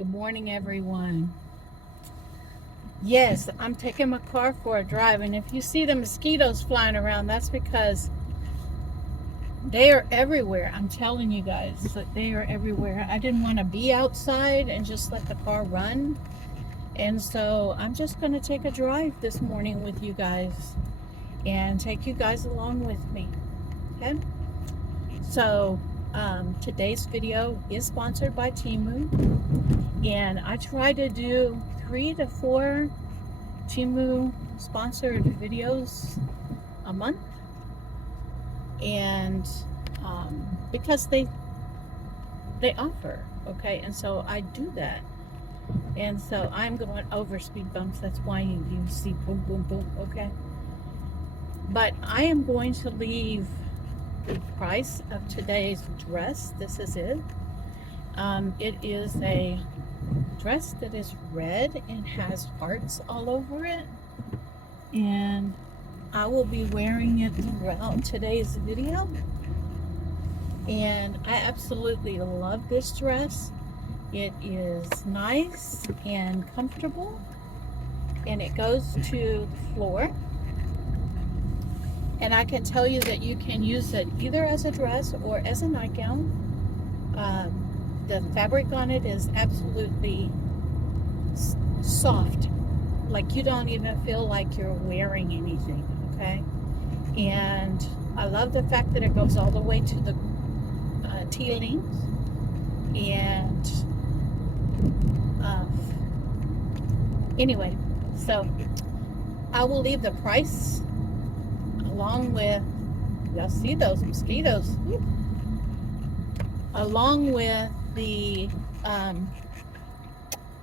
Good morning, everyone. Yes, I'm taking my car for a drive, and if you see the mosquitoes flying around, that's because they are everywhere. I'm telling you guys that they are everywhere. I didn't want to be outside and just let the car run, and so I'm just going to take a drive this morning with you guys and take you guys along with me. Okay? So, today's video is sponsored by Temu, and I try to do 3 to 4 Temu sponsored videos a month, and because they offer, okay, and so I do that, and so I'm going over speed bumps. That's why you see boom boom boom, okay. But I am going to leave the price of today's dress. This is it. It is a dress that is red and has hearts all over it, and I will be wearing it throughout today's video. And I absolutely love this dress. It is nice and comfortable, and it goes to the floor. And I can tell you that you can use it either as a dress or as a nightgown. The fabric on it is absolutely soft, like you don't even feel like you're wearing anything, okay? And I love the fact that it goes all the way to the tealings, and anyway, so I will leave the price along with, y'all see those mosquitoes. Woo. Along with the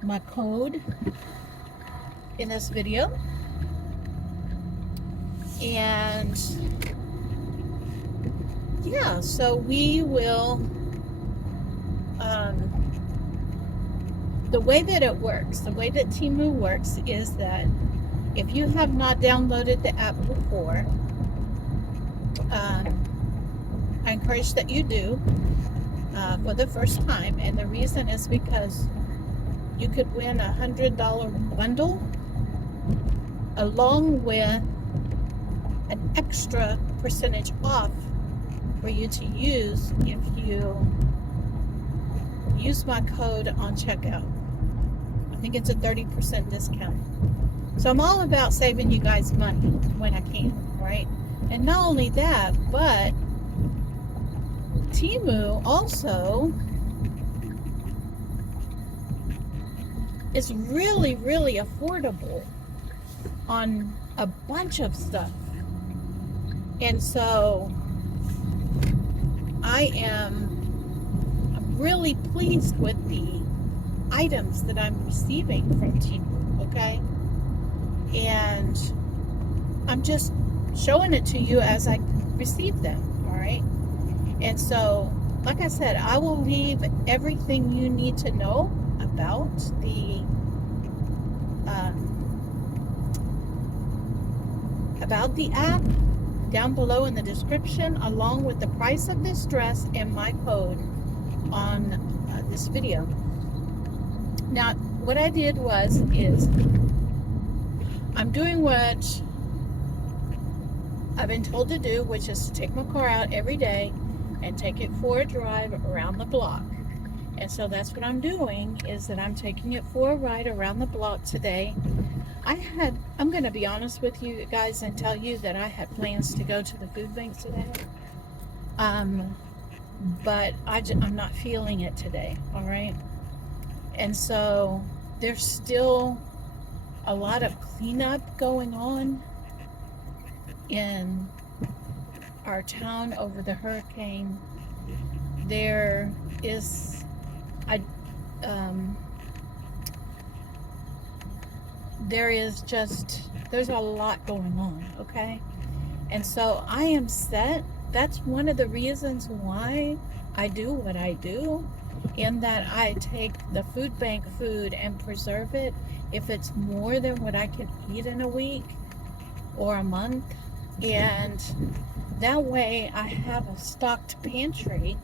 my code in this video. And yeah, so we will the way that it works, the way that Temu works is that if you have not downloaded the app before, I encourage that you do for the first time, and the reason is because you could win $100 bundle along with an extra percentage off for you to use if you use my code on checkout. I think it's a 30% discount. So I'm all about saving you guys money when I can, right? And not only that, but Temu also is really, really affordable on a bunch of stuff. And so I'm really pleased with the items that I'm receiving from Temu, okay? And I'm just showing it to you as I receive them, all right? And so, like I said, I will leave everything you need to know about the app down below in the description, along with the price of this dress and my code on this video. Now, what I did is I'm doing what I've been told to do, which is to take my car out every day and take it for a drive around the block. And so that's what I'm doing, is that I'm taking it for a ride around the block today. I'm going to be honest with you guys and tell you that I had plans to go to the food bank today. But I'm not feeling it today, all right? And so there's still a lot of cleanup going on in our town over the hurricane. There is there's a lot going on, okay? And so I am set. That's one of the reasons why I do what I do, in that I take the food bank food and preserve it if it's more than what I can eat in a week or a month. And that way I have a stocked pantry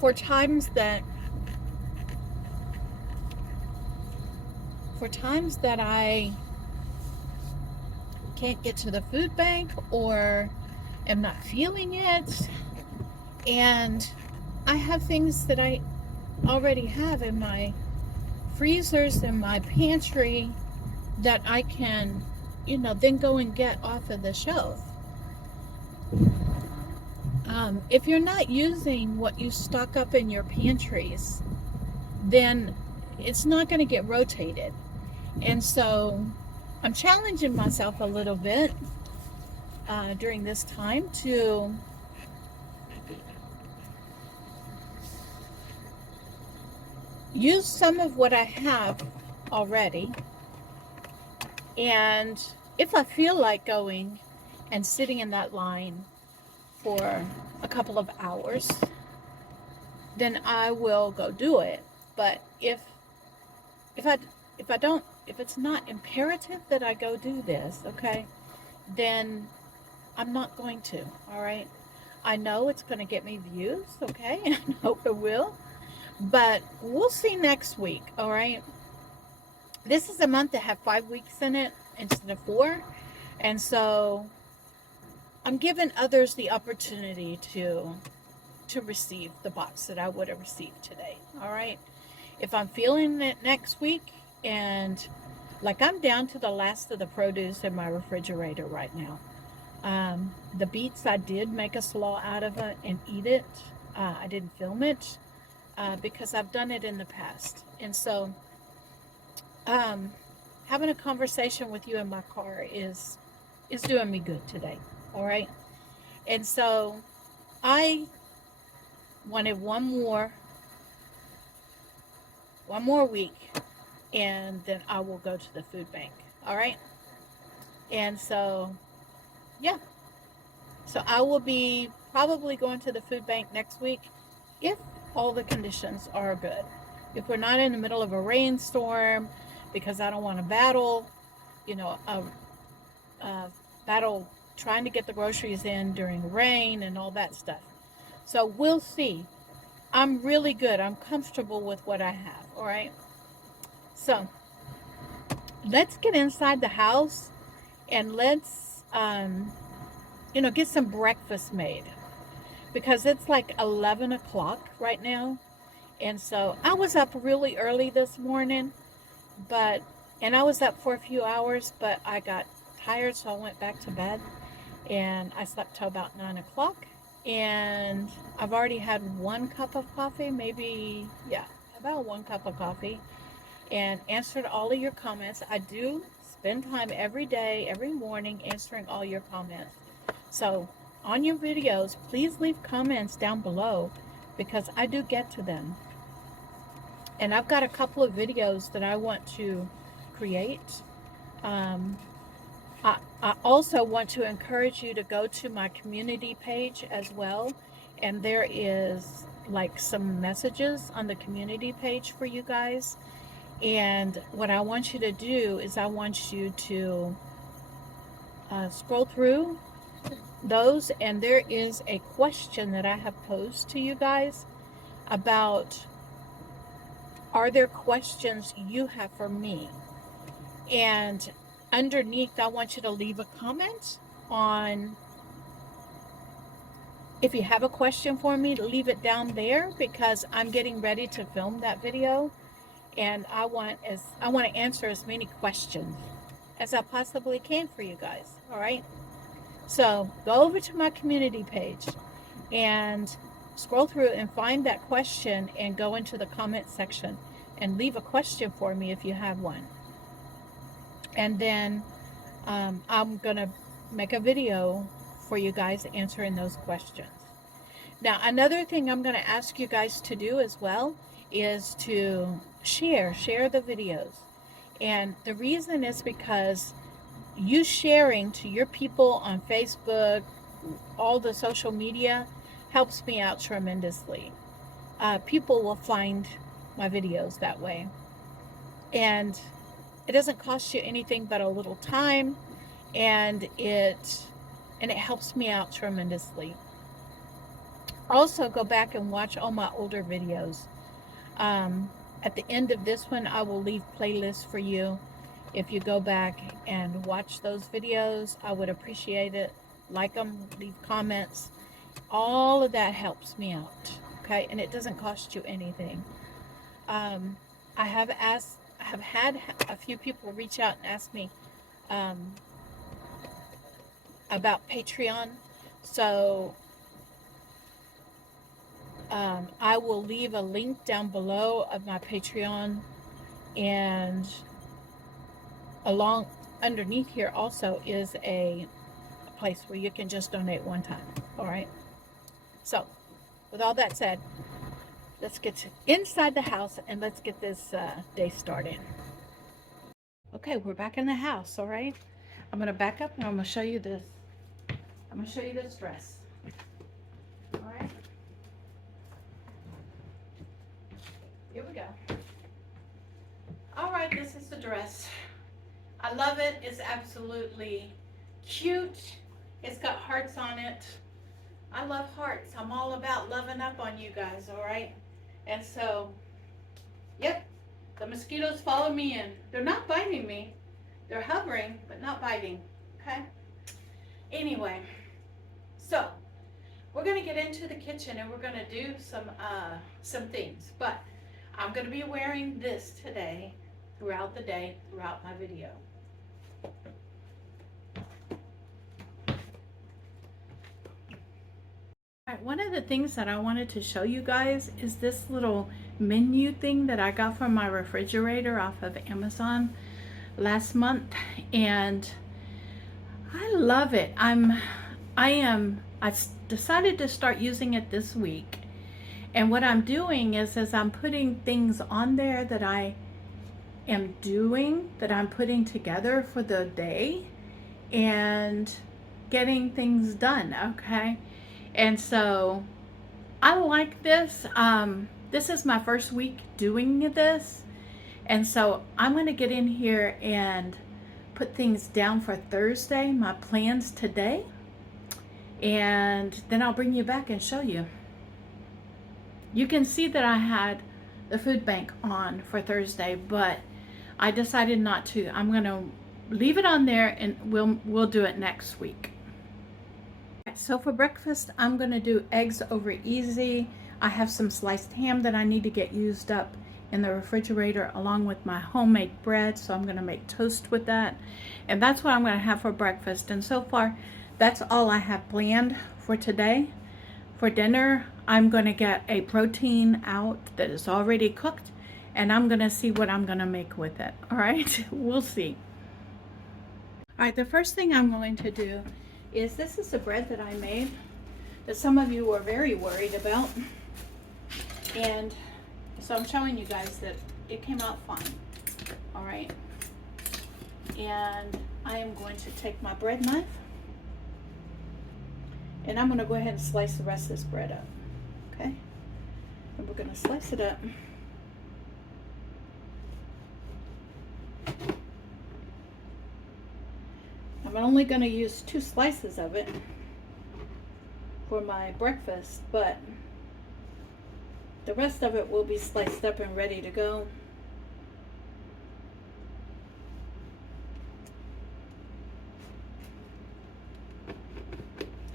for times that for times that I can't get to the food bank or am not feeling it, and I have things that I already have in my freezers and my pantry that I can, then go and get off of the shelf. If you're not using what you stock up in your pantries, then it's not going to get rotated. And so I'm challenging myself a little bit during this time to use some of what I have already. And if I feel like going and sitting in that line for a couple of hours, then I will go do it. But if it's not imperative that I go do this, okay, then I'm not going to. All right. I know it's going to get me views, okay? I know it will. But we'll see next week, all right? This is a month that have 5 weeks in it instead of 4. And so I'm giving others the opportunity to receive the box that I would have received today, all right? If I'm feeling it next week, and like I'm down to the last of the produce in my refrigerator right now. The beets, I did make a slaw out of it and eat it. I didn't film it because I've done it in the past. And so having a conversation with you in my car is doing me good today. All right. And so I wanted one more week, and then I will go to the food bank. All right. And so, yeah. So I will be probably going to the food bank next week if all the conditions are good. If we're not in the middle of a rainstorm, because I don't want to battle, battle trying to get the groceries in during rain and all that stuff. So we'll see. I'm really good. I'm comfortable with what I have. All right. So let's get inside the house and let's, get some breakfast made, because it's like 11 o'clock right now. And so I was up really early this morning, and I was up for a few hours, but I got tired, so I went back to bed, and I slept till about 9 o'clock. And I've already had 1 cup of coffee, about 1 cup of coffee, and answered all of your comments. I do spend time every day, every morning, answering all your comments. So on your videos, please leave comments down below, because I do get to them. And I've got a couple of videos that I want to create. I also want to encourage you to go to my community page as well. And there is like some messages on the community page for you guys. And what I want you to do is I want you to scroll through those, and there is a question that I have posed to you guys about, are there questions you have for me? And underneath, I want you to leave a comment on, if you have a question for me, leave it down there, because I'm getting ready to film that video, and I want to answer as many questions as I possibly can for you guys. All right. So go over to my community page and scroll through and find that question, and go into the comment section and leave a question for me if you have one. And then I'm going to make a video for you guys answering those questions. Now, another thing I'm going to ask you guys to do as well is to share the videos. And the reason is because you sharing to your people on Facebook, all the social media, helps me out tremendously. People will find my videos that way. And it doesn't cost you anything but a little time, and it helps me out tremendously. Also, go back and watch all my older videos. At the end of this one, I will leave playlists for you. If you go back and watch those videos, I would appreciate it. Like them, leave comments. All of that helps me out, okay? And it doesn't cost you anything. I have had a few people reach out and ask me about Patreon. So I will leave a link down below of my Patreon, and along underneath here also is a place where you can just donate one time. All right. So with all that said, let's get inside the house and let's get this day started. Okay, we're back in the house. All right. I'm gonna back up and I'm gonna show you this. I'm gonna show you this dress. All right. Here we go. All right, this is the dress. I love it. It's absolutely cute. It's got hearts on it. I love hearts. I'm all about loving up on you guys, all right? And so, yep, the mosquitoes follow me in. They're not biting me. They're hovering, but not biting, okay? Anyway, so we're gonna get into the kitchen and we're gonna do some things. But I'm gonna be wearing this today, throughout the day, throughout my video. Alright, one of the things that I wanted to show you guys is this little menu thing that I got from my refrigerator off of Amazon last month, and I love it. I've decided to start using it this week, and what I'm doing is I'm putting things on there that I am doing, that I'm putting together for the day and getting things done, okay? And so I like this. This is my first week doing this. And so I'm going to get in here and put things down for Thursday, my plans today. And then I'll bring you back and show you. You can see that I had the food bank on for Thursday, but I decided not to. I'm going to leave it on there and we'll do it next week. So for breakfast, I'm going to do eggs over easy. I have some sliced ham that I need to get used up in the refrigerator along with my homemade bread. So I'm going to make toast with that. And that's what I'm going to have for breakfast. And so far, that's all I have planned for today. For dinner, I'm going to get a protein out that is already cooked. And I'm going to see what I'm going to make with it. All right, we'll see. All right, the first thing I'm going to do is this is the bread that I made that some of you were very worried about, and so I'm showing you guys that it came out fine. All right, and I am going to take my bread knife and I'm going to go ahead and slice the rest of this bread up. Okay, and we're going to slice it up. I'm only going to use 2 slices of it for my breakfast, but the rest of it will be sliced up and ready to go.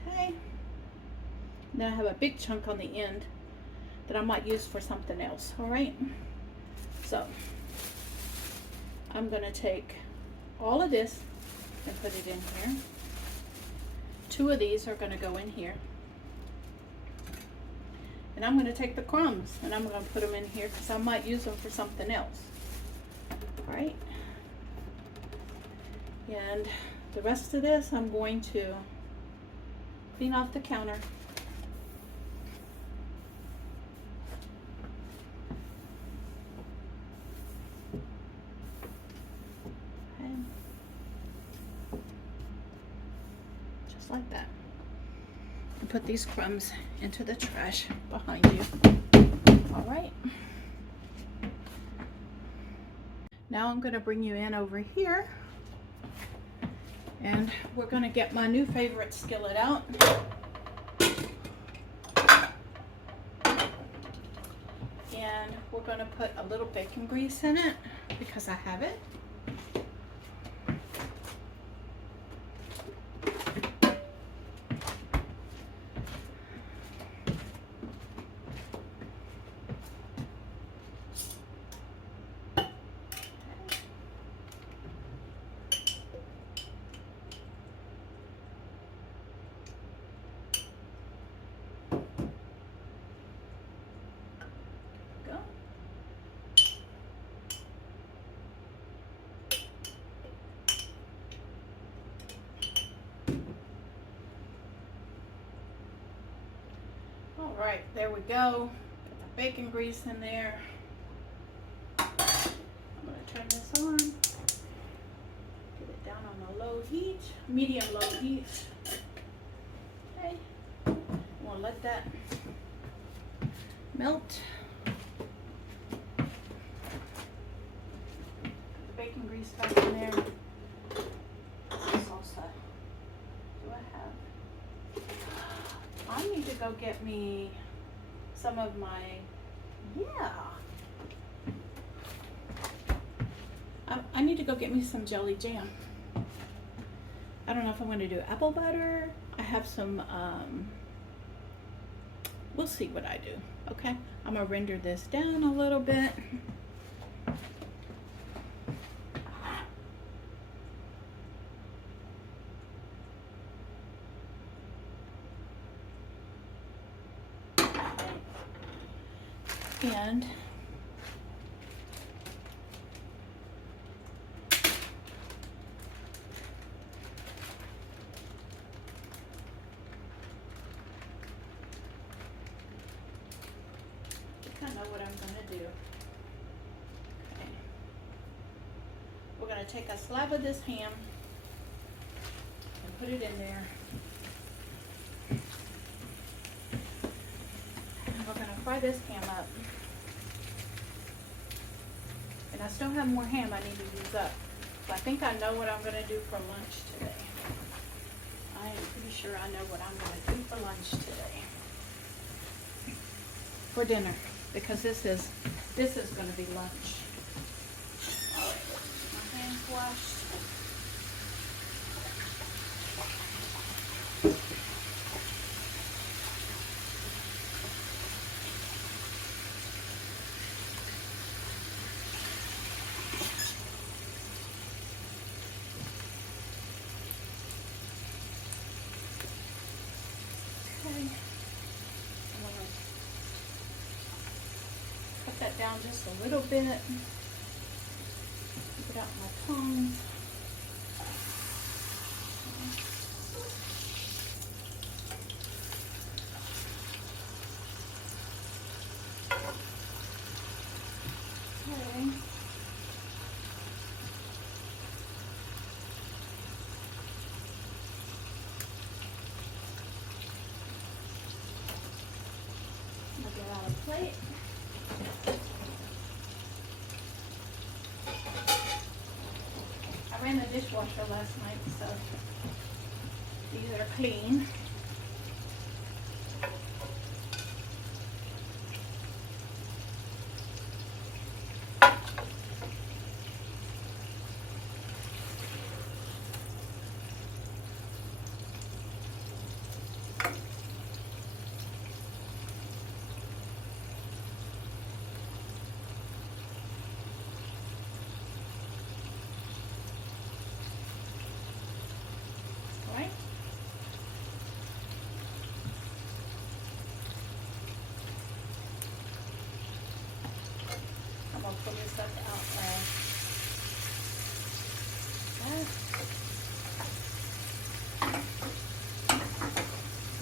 Okay. Then I have a big chunk on the end that I might use for something else. All right. So I'm going to take all of this and put it in here. 2 of these are going to go in here. And I'm going to take the crumbs and I'm going to put them in here because I might use them for something else. All right. And the rest of this I'm going to clean off the counter. Like that, and put these crumbs into the trash behind you. All right, now I'm going to bring you in over here and we're going to get my new favorite skillet out. And we're going to put a little bacon grease in it because I have it. All right, there we go. Put the bacon grease in there. I'm going to turn this on. Get it down on a low heat, medium low heat. Okay. I'm going to let that melt. Put the bacon grease back in there. Salsa. Do I have? I need to go get me some of my, I need to go get me some jelly jam. I don't know if I'm going to do apple butter. I have some, we'll see what I do, okay? I'm going to render this down a little bit. And I know what I'm going to do. Okay. We're going to take a slab of this ham and put it in there. And we're going to fry this ham up. And I still have more ham I need to use up. So I think I know what I'm going to do for lunch today. I am pretty sure I know what I'm going to do for lunch today. For dinner. Because this is going to be lunch. All right, my hands washed. Okay. I'm going to put that down just a little bit. Keep it out my tongue. Okay. I'll get out a plate. I ran the dishwasher last night, so these are clean. Right? I'm gonna pull this up out there.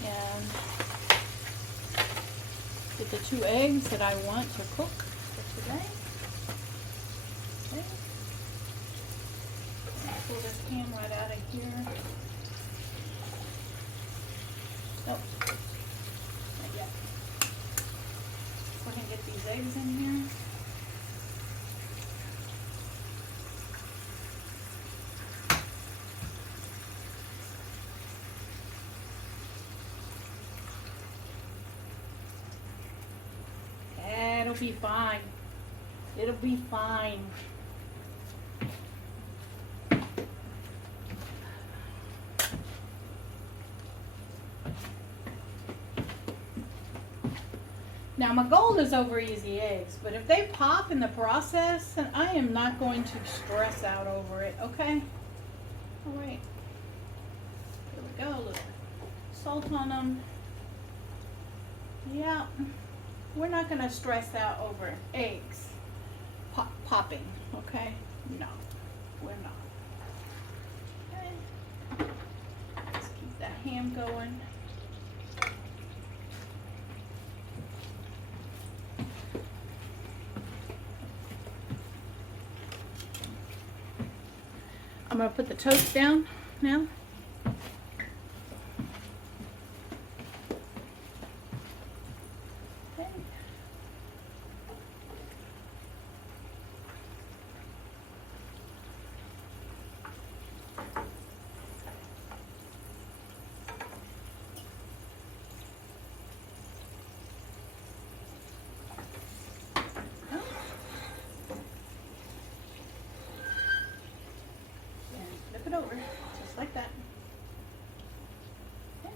And get the 2 eggs that I want to cook for today. Okay. Pull this pan right out of here. Nope, not yet. We're gonna get these eggs in here. That'll be fine. It'll be fine. Now my goal is over easy eggs, but if they pop in the process, then I am not going to stress out over it, okay? All right. Here we go, a little salt on them. Yeah, we're not gonna stress out over eggs popping, okay? No, we're not. Okay. Let's keep that ham going. I'm gonna put the toast down now. Okay. Flip it over, just like that. Okay.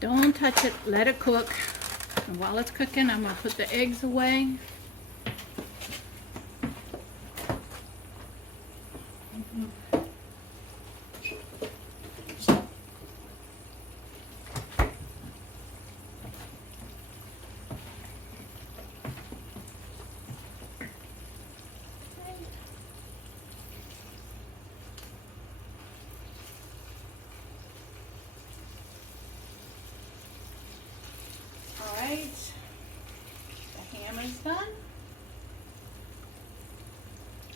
Don't touch it, let it cook. And while it's cooking, I'm gonna put the eggs away. The ham is done.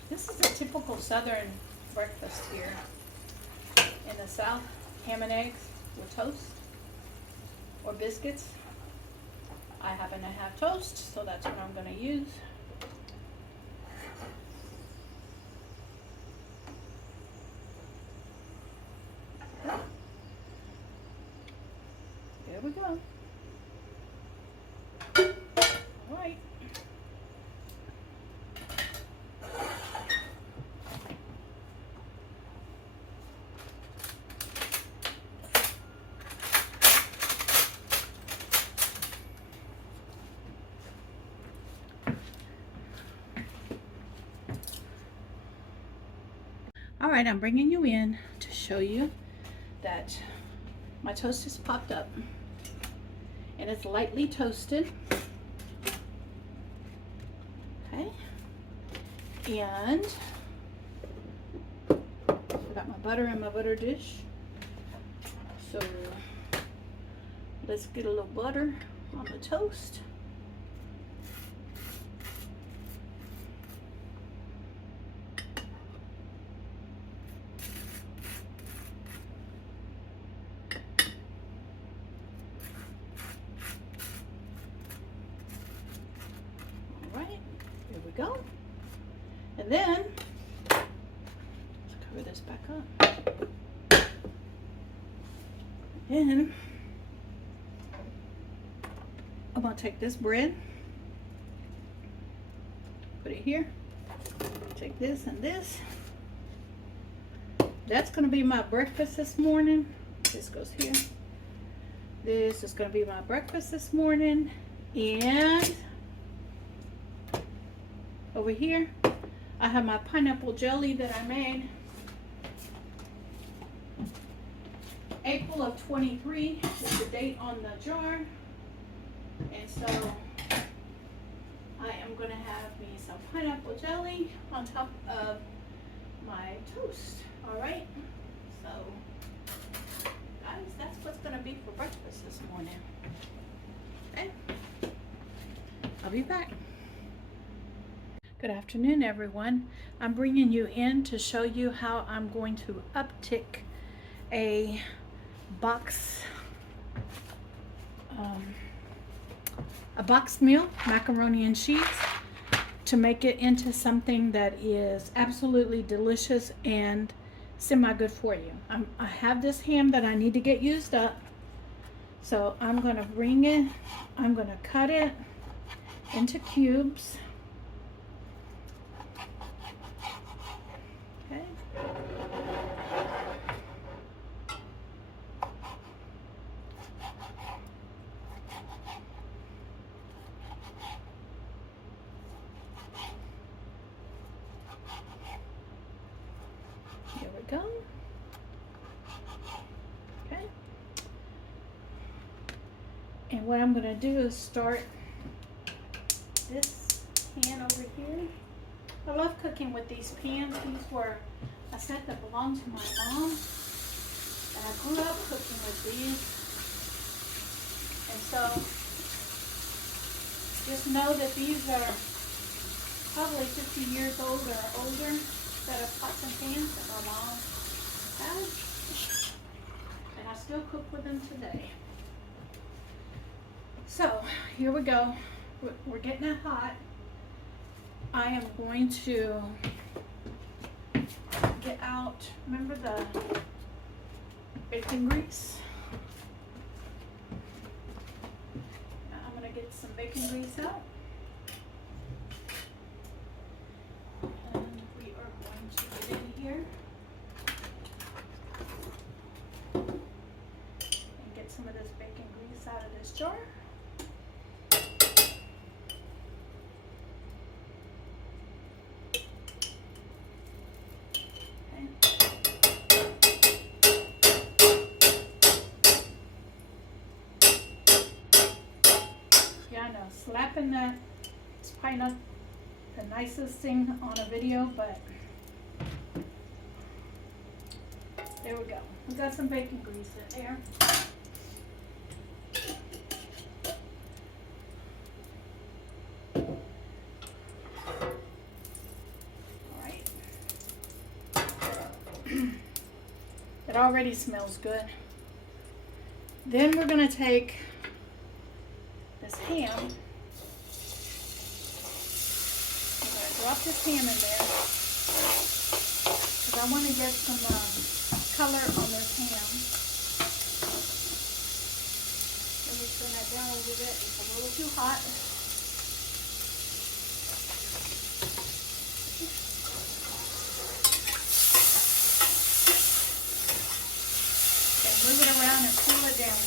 This is a typical southern breakfast here in the South. Ham and eggs with toast or biscuits. I happen to have toast, so that's what I'm going to use. There we go. Right. All right, I'm bringing you in to show you that my toast has popped up and it's lightly toasted. And I got my butter in my butter dish. So let's get a little butter on the toast. All right, here we go. And then, let's cover this back up. And I'm gonna take this bread, put it here, take this and this. That's gonna be my breakfast this morning. This goes here. This is gonna be my breakfast this morning. And over here, I have my pineapple jelly that I made. April of 23 is the date on the jar. And so I am going to have me some pineapple jelly on top of my toast. All right. So guys, that's what's going to be for breakfast this morning. Okay. I'll be back. Good afternoon, everyone. I'm bringing you in to show you how I'm going to uptick a boxed meal, macaroni and cheese, to make it into something that is absolutely delicious and semi good for you. I have this ham that I need to get used up, So I'm gonna bring it, I'm gonna cut it into cubes. Okay. Here we go. Okay. And what I'm gonna do is start this pan over here. I love cooking with these pans. These were a set that belonged to my mom. And I grew up cooking with these. And so just know that these are probably 50 years old or older, set of pots and pans that my mom had. And I still cook with them today. So here we go. We're getting it hot. I am going to get out, remember the bacon grease? I'm going to get some bacon grease out. And we are going to get in here and get some of this bacon grease out of this jar. Yeah, I know, slapping that, it's probably not the nicest thing on a video, but there we go. We got some bacon grease in there. All right. It already smells good. Then we're going to take this ham. I'm going to drop this ham in there because I want to get some color on this ham. Let me turn that down a little bit. It's a little too hot. And move it around and cool it down.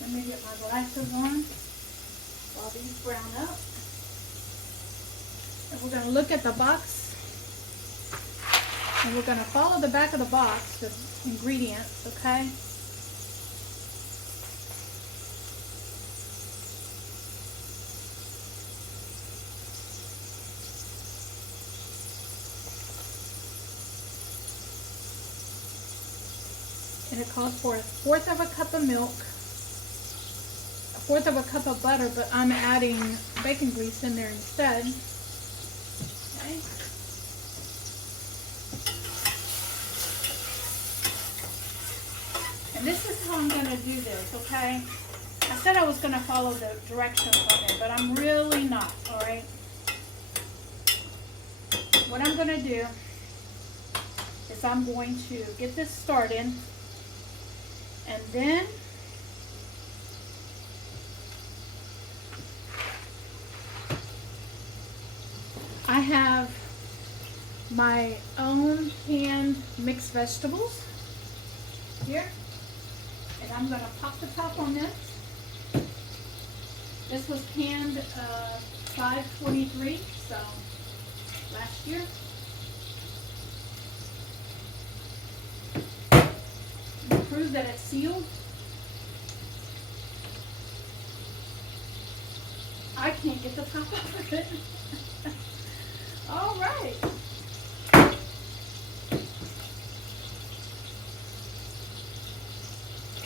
Let me get my glasses on while these brown up. And we're going to look at the box. And we're going to follow the back of the box, the ingredients, okay? And it calls for 1/4 of a cup of milk, 1/4 of a cup of butter, but I'm adding bacon grease in there instead. Okay. And this is how I'm going to do this, okay? I said I was going to follow the directions on it, but I'm really not, all right? What I'm going to do is I'm going to get this started, and then I have my own canned mixed vegetables here, and I'm going to pop the top on this. This was canned 5/23, so last year. To prove that it's sealed, I can't get the top off of it. All right.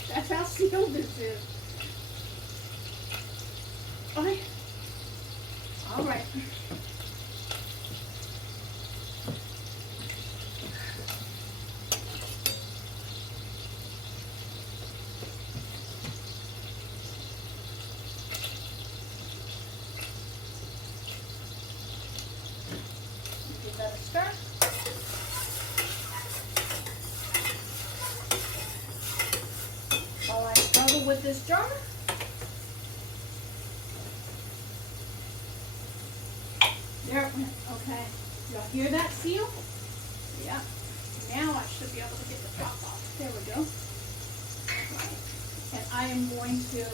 That's how sealed this is. Okay. All right. mixture. While I struggle with this jar. There it went. Okay. Y'all hear that seal? Yeah. Now I should be able to get the top off. There we go. Right. And I am going to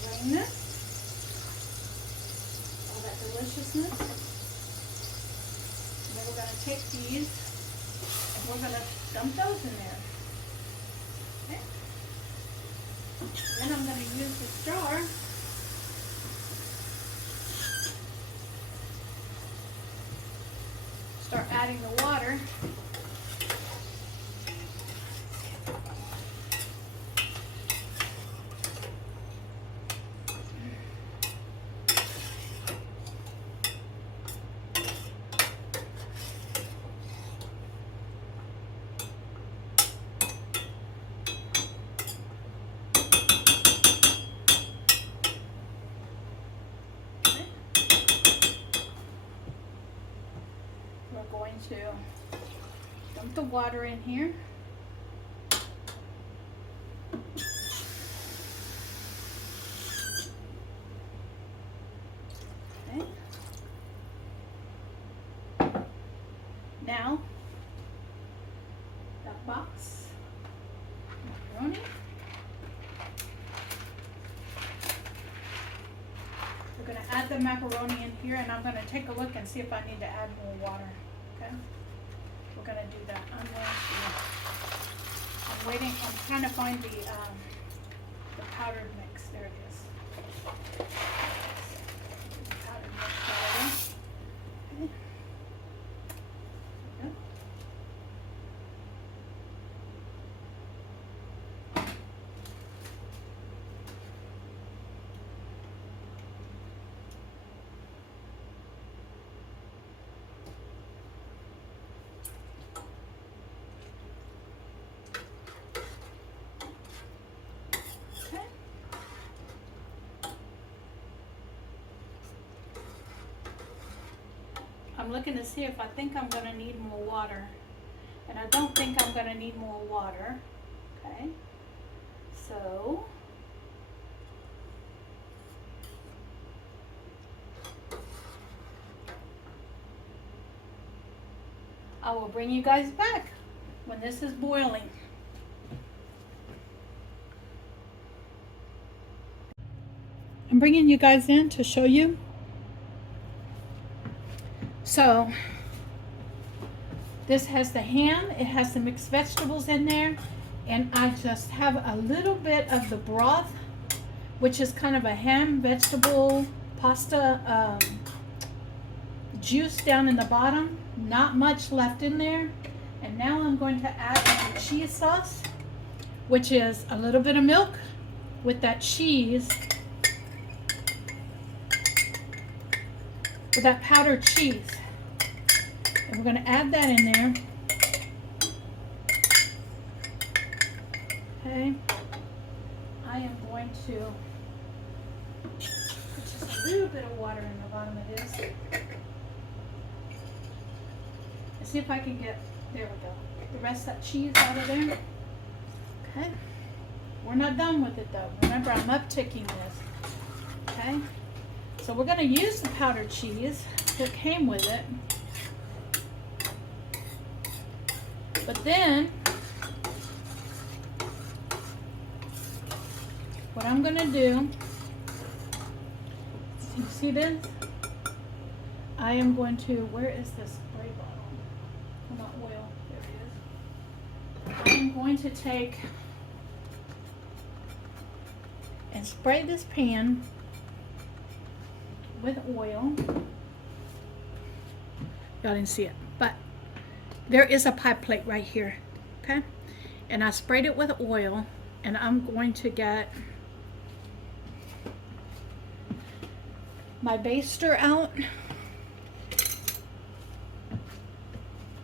drain this. All that deliciousness. And then we're going to take these and we're going to dump those in there. Okay. Then I'm going to use this jar. Start adding the water. We're going to dump the water in here. Okay. Now, that box, macaroni. We're going to add the macaroni in here, and I'm going to take a look and see if I need to add more water. Okay, we're going to do that. I'm waiting. I'm trying to find the powdered mix. There it is. The powdered mix powder. Okay. Yep. I'm looking to see if I think I'm going to need more water. And I don't think I'm going to need more water. Okay. So, I will bring you guys back when this is boiling. I'm bringing you guys in to show you. So this has the ham, it has the mixed vegetables in there, and I just have a little bit of the broth, which is kind of a ham vegetable pasta juice down in the bottom. Not much left in there. And now I'm going to add the cheese sauce, which is a little bit of milk with that cheese, with that powdered cheese. And we're going to add that in there. Okay. I am going to put just a little bit of water in the bottom of this. And see if I can get, there we go, the rest of that cheese out of there. Okay. We're not done with it though. Remember, I'm upticking this. Okay. So we're going to use the powdered cheese that came with it. But then, what I'm going to do, you see this? I am going to, where is this spray bottle? Come on, oil, there it is. I am going to take and spray this pan with oil. Y'all didn't see it, but there is a pie plate right here, okay? And I sprayed it with oil, and I'm going to get my baster out,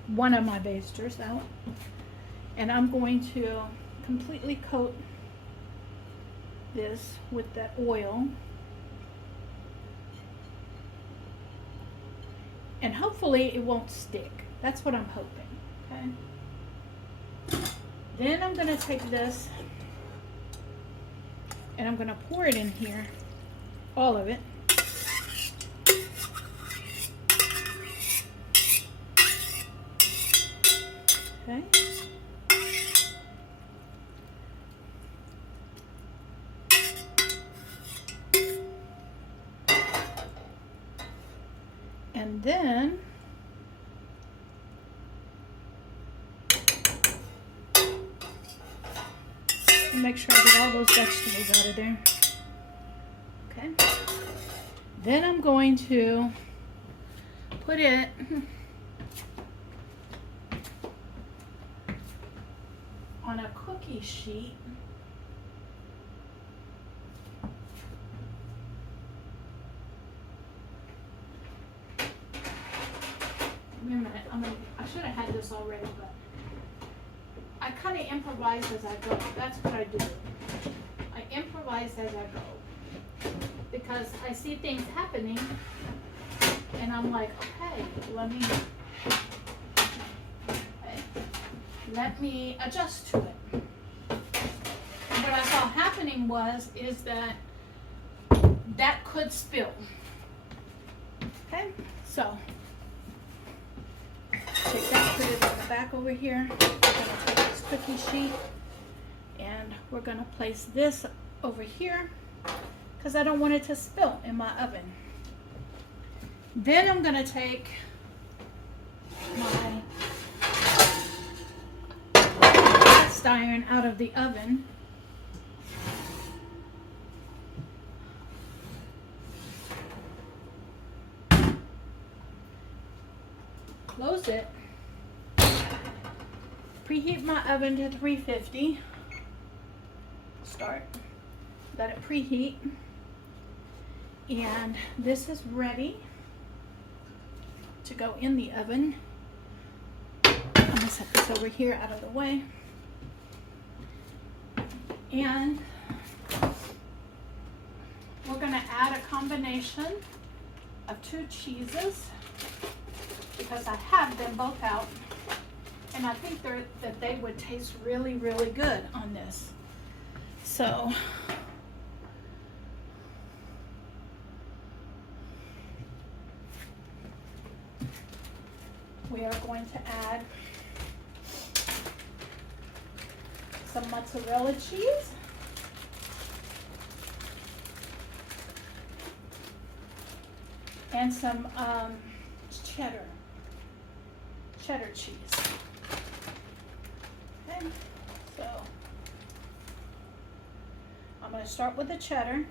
one of my basters out, and I'm going to completely coat this with that oil. And hopefully it won't stick. That's what I'm hoping, okay? Then I'm gonna take this and I'm gonna pour it in here, all of it. Okay. And then make sure I get all those vegetables out of there. Okay. Then I'm going to put it on a cookie sheet. Wait a minute, I should have had this already, but I kind of improvise as I go. That's what I do. I improvise as I go because I see things happening and I'm like, okay, let me adjust to it. And what I saw happening is that could spill. Okay, so take that, put it on the back over here. We're going to take this cookie sheet and we're going to place this over here because I don't want it to spill in my oven. Then I'm going to take my cast iron out of the oven. Close it. Preheat my oven to 350. Start. Let it preheat. And this is ready to go in the oven. I'm going to set this over here out of the way. And we're going to add a combination of 2 cheeses because I have them both out. And I think that they would taste really, really good on this. So, we are going to add some mozzarella cheese. And some cheddar cheese. Okay, so I'm going to start with the cheddar.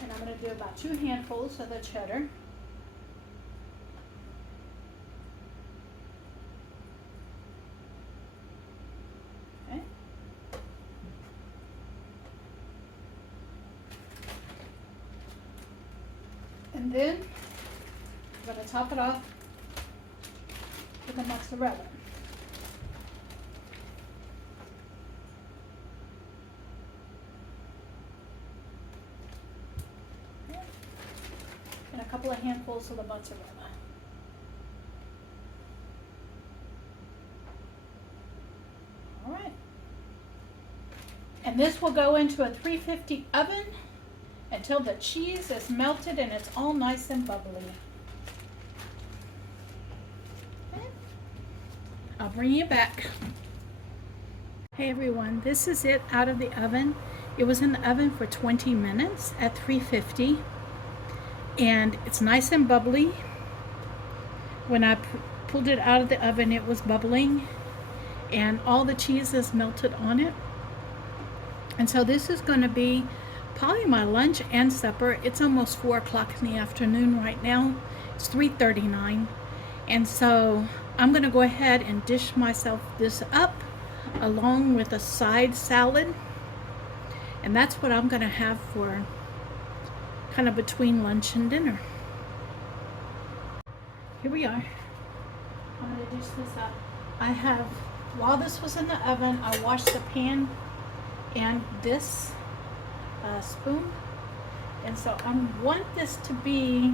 And I'm going to do about 2 handfuls of the cheddar. Okay. And then I'm going to top it off with the mozzarella. Okay. And a couple of handfuls of the mozzarella. All right. And this will go into a 350 oven until the cheese is melted and it's all nice and bubbly. Okay. I'll bring you back. Hey everyone, this is it out of the oven. It was in the oven for 20 minutes at 350 and it's nice and bubbly. When I pulled it out of the oven, it was bubbling and all the cheese is melted on it. And so this is going to be probably my lunch and supper. It's almost 4 o'clock in the afternoon right now. It's 3:39. And so I'm going to go ahead and dish myself this up along with a side salad. And that's what I'm going to have for kind of between lunch and dinner. Here we are. I'm going to dish this up. While this was in the oven, I washed the pan and this spoon, And so I want this to be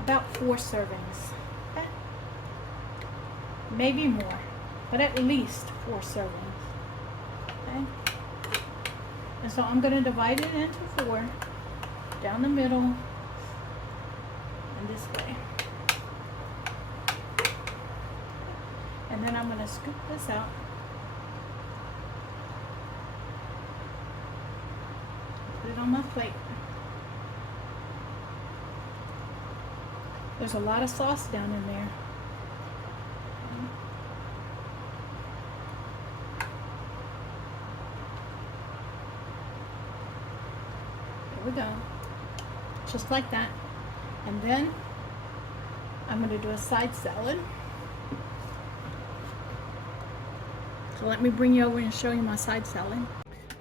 about 4 servings. Okay? Maybe more, but at least 4 servings. Okay? And so I'm going to divide it into 4 down the middle and this way. And then I'm going to scoop this out. Put it on my plate. There's a lot of sauce down in there. There we go. Just like that. And then I'm going to do a side salad. So let me bring you over and show you my side salad.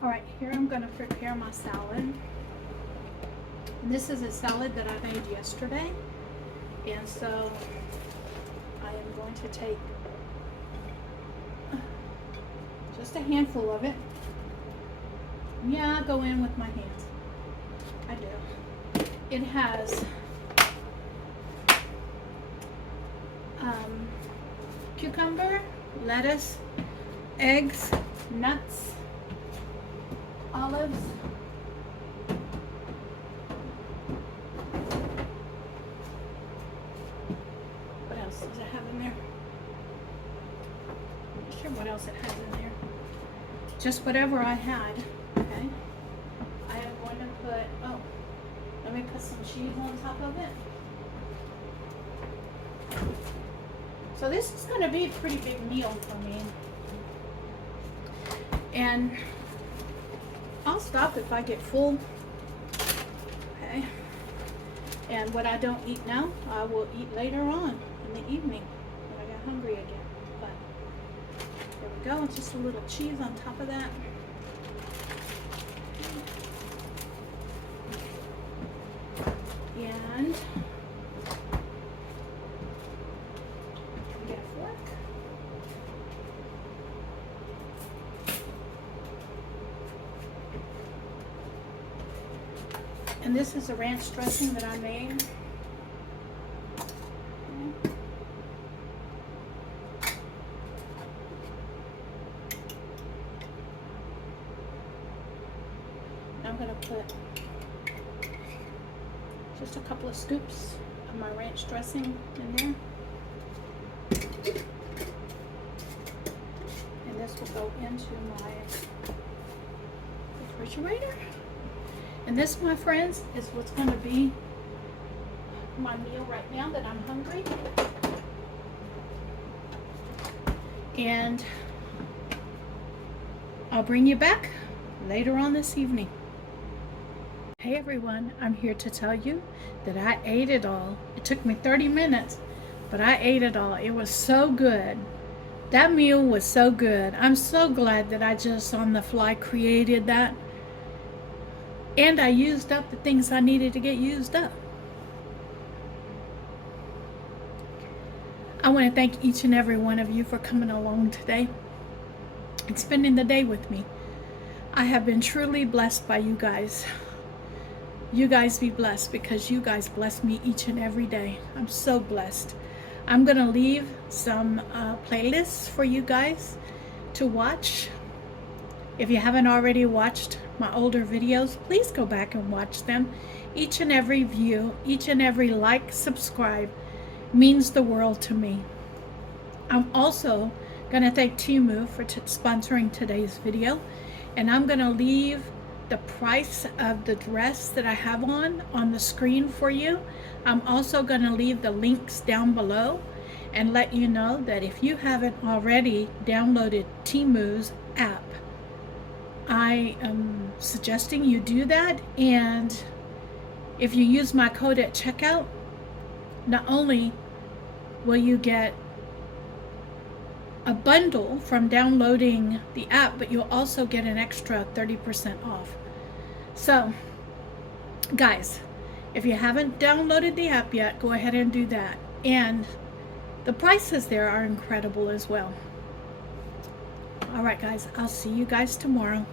Alright, here I'm going to prepare my salad. And this is a salad that I made yesterday. And so I am going to take just a handful of it. Yeah, I go in with my hands. I do. It has cucumber, lettuce, eggs, nuts, olives, what else does it have in there? I'm not sure what else it has in there. Just whatever I had, okay? I am going to put, oh, let me put some cheese on top of it. So this is going to be a pretty big meal for me. And I'll stop if I get full. Okay. And what I don't eat now, I will eat later on in the evening when I get hungry again. But there we go. Just a little cheese on top of that. And get a fork. And this is a ranch dressing that I made. I'm going to put just a couple of scoops of my ranch dressing in there. And this will go into my refrigerator. And this, my friends, is what's going to be my meal right now that I'm hungry. And I'll bring you back later on this evening. Hey everyone, I'm here to tell you that I ate it all. It took me 30 minutes, but I ate it all. It was so good. That meal was so good. I'm so glad that I just on the fly created that. And I used up the things I needed to get used up. I want to thank each and every one of you for coming along today and spending the day with me. I have been truly blessed by you guys. You guys be blessed because you guys bless me each and every day. I'm so blessed. I'm going to leave some playlists for you guys to watch. If you haven't already watched my older videos, please go back and watch them. Each and every view, each and every like, subscribe means the world to me. I'm also going to thank Temu for sponsoring today's video. And I'm going to leave the price of the dress that I have on the screen for you. I'm also going to leave the links down below and let you know that if you haven't already downloaded Temu's app, I am suggesting you do that. And if you use my code at checkout, not only will you get a bundle from downloading the app, but you'll also get an extra 30% off. So guys, if you haven't downloaded the app yet, go ahead and do that. And the prices there are incredible as well. All right guys, I'll see you guys tomorrow.